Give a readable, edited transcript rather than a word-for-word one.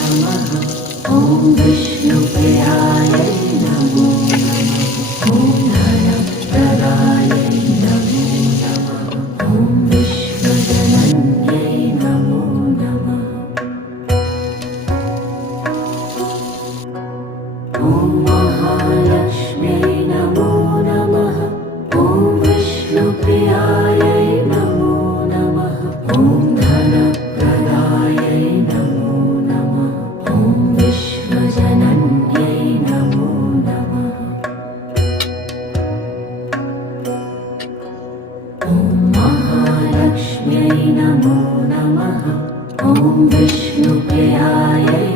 नमः। ॐ विष्णुप्रियायै नमो नमः। ॐ धनप्रदायै नमो नमः। ॐ विश्वजनन्यै नमो नमः। ॐ महालक्ष्म्यै नमो नमः। ॐ विष्णुप्रियायै नमो नमः। ॐ धनप्रदायै नमो नमः। ॐ विश्वजनन्यै नमो नमः। ॐ महालक्ष्म्यै नमो नमः। ॐ विष्णुप्रियायै